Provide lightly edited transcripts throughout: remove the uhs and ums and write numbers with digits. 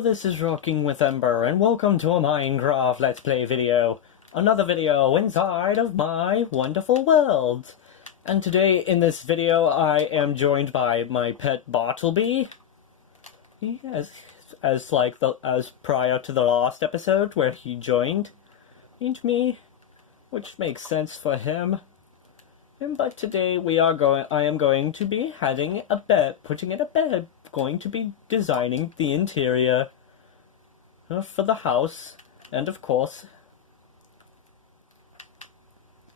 Hello, this is Rocking with Ember, and welcome to a Minecraft Let's Play video. Another video inside of my wonderful world. And today in this video I am joined by my pet Bartleby. As prior to the last episode where he joined me, which makes sense for him. But today I am going to be having a bed, putting in a bed, going to be designing the interior for the house, and of course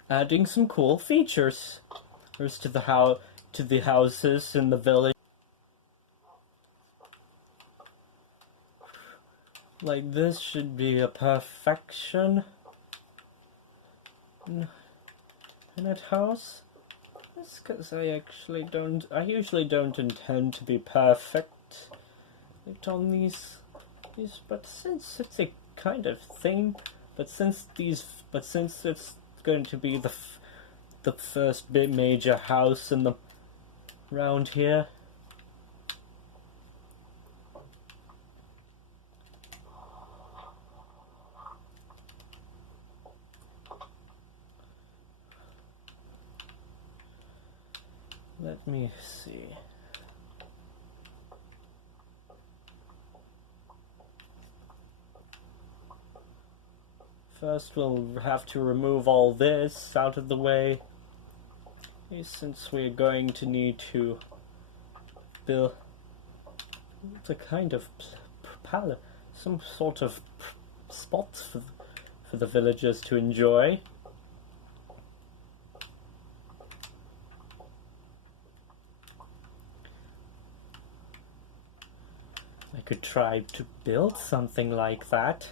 adding some cool features to the houses in the village. Like this should be a perfection in that house. That's because I usually don't intend to be perfect on these, but since it's a kind of thing, but since it's going to be the first big major house around here. Let me see. First, we'll have to remove all this out of the way, since we're going to need to build a kind of palette, some sort of spot for the villagers to enjoy. I could try to build something like that.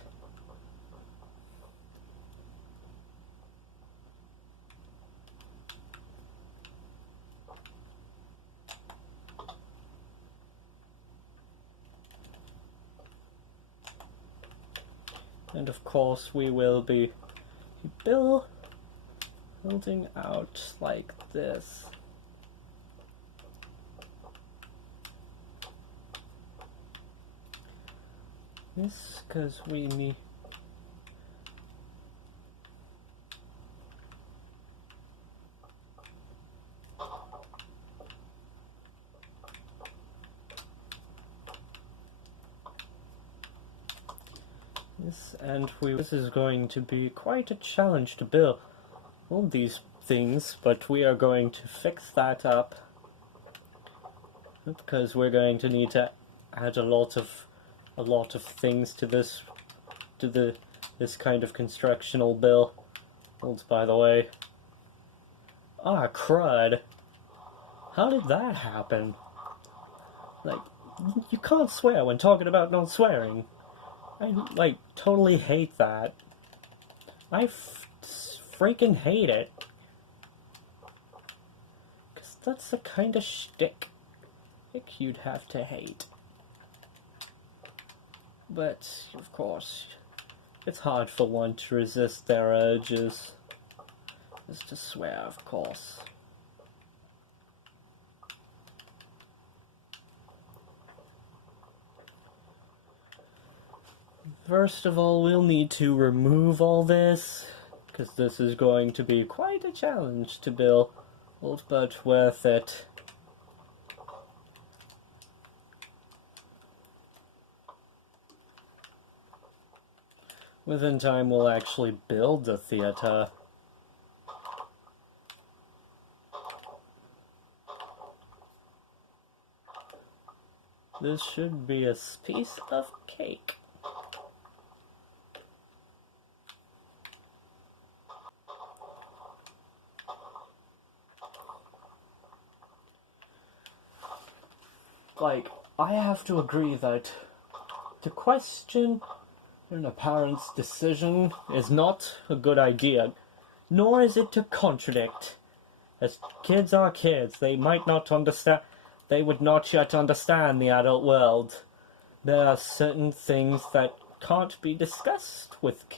And of course we will be building out like this. This because we need this, and this is going to be quite a challenge to build all these things, but we are going to fix that up because we're going to need to add a lot of things to this kind of constructional build. By the way, crud! How did that happen? Like, you can't swear when talking about not swearing. I totally hate that. I freaking hate it. 'Cause that's the kind of shtick you'd have to hate. But, of course, it's hard for one to resist their urges. Just to swear, of course. First of all, we'll need to remove all this, because this is going to be quite a challenge to build, but worth it. Within time, we'll actually build the theater. This should be a piece of cake. I have to agree that to question a parent's decision is not a good idea, nor is it to contradict. As kids are kids, they might not understand, they would not yet understand the adult world. There are certain things that can't be discussed with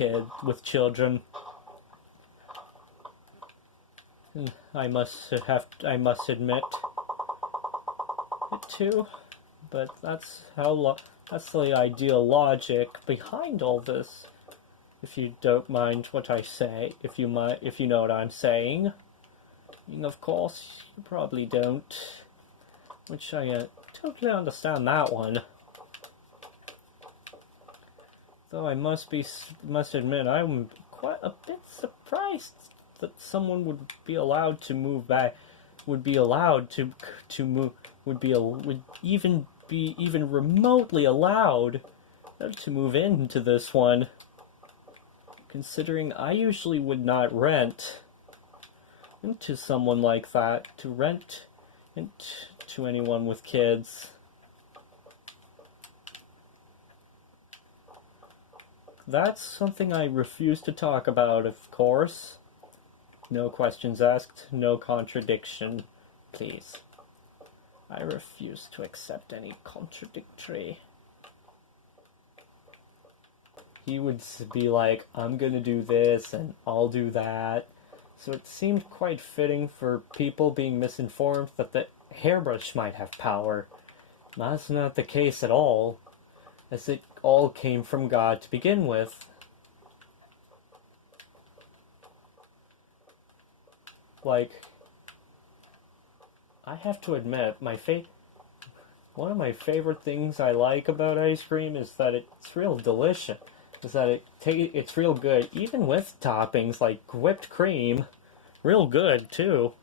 children. I must admit it too, but that's how That's the ideal logic behind all this. If you don't mind what I say, if you know what I'm saying. And of course, you probably don't. Which I totally understand that one. Though I must admit, I'm quite a bit surprised that someone would be allowed to move back, would even be remotely allowed to move into this one. Considering I usually would not rent into someone like that, to rent to anyone with kids. That's something I refuse to talk about, of course. No questions asked, no contradiction, please. I refuse to accept any contradictory. He would be like, I'm gonna do this and I'll do that. So it seemed quite fitting for people being misinformed that the hairbrush might have power. That's not the case at all, as it all came from God to begin with. Like, I have to admit, one of my favorite things I like about ice cream is that it's real delicious. Is that it's real good, even with toppings like whipped cream. Real good, too.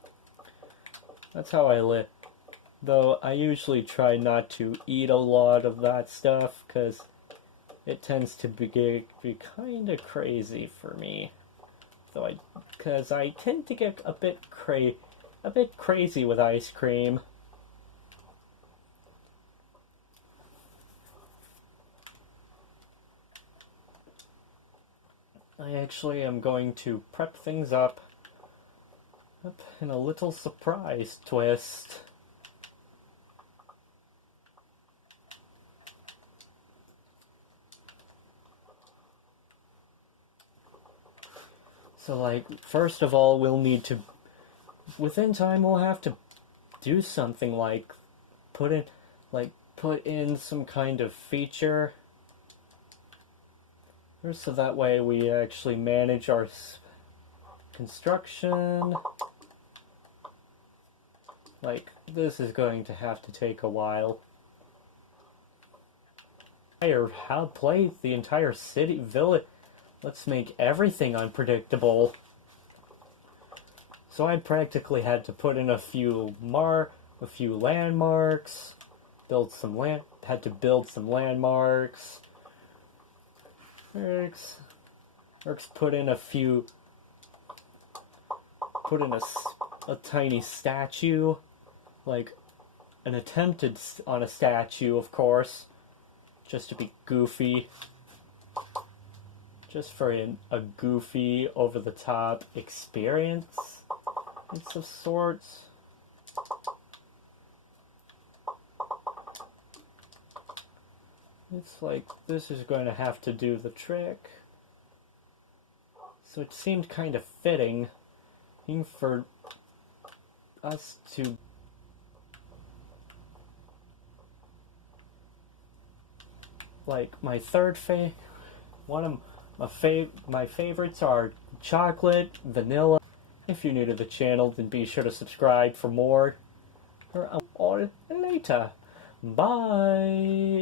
That's how I live. Though I usually try not to eat a lot of that stuff, because it tends to be kind of crazy for me. Though because I tend to get a bit crazy with ice cream. I actually am going to prep things up in a little surprise twist. So, like, first of all, within time, we'll have to do something like put in some kind of feature, so that way we actually manage our construction. Like, this is going to have to take a while. How play the entire village. Let's make everything unpredictable. So I practically had to put in a few landmarks, had to build some landmarks. Eric's put in a tiny statue, like an attempted on a statue, of course, just to be goofy. Just for a goofy, over-the-top experience of sorts. It's like, this is going to have to do the trick. So it seemed kind of fitting for us to... Like, my favorites are chocolate, vanilla. If you're new to the channel, then be sure to subscribe for more. Or later. Bye!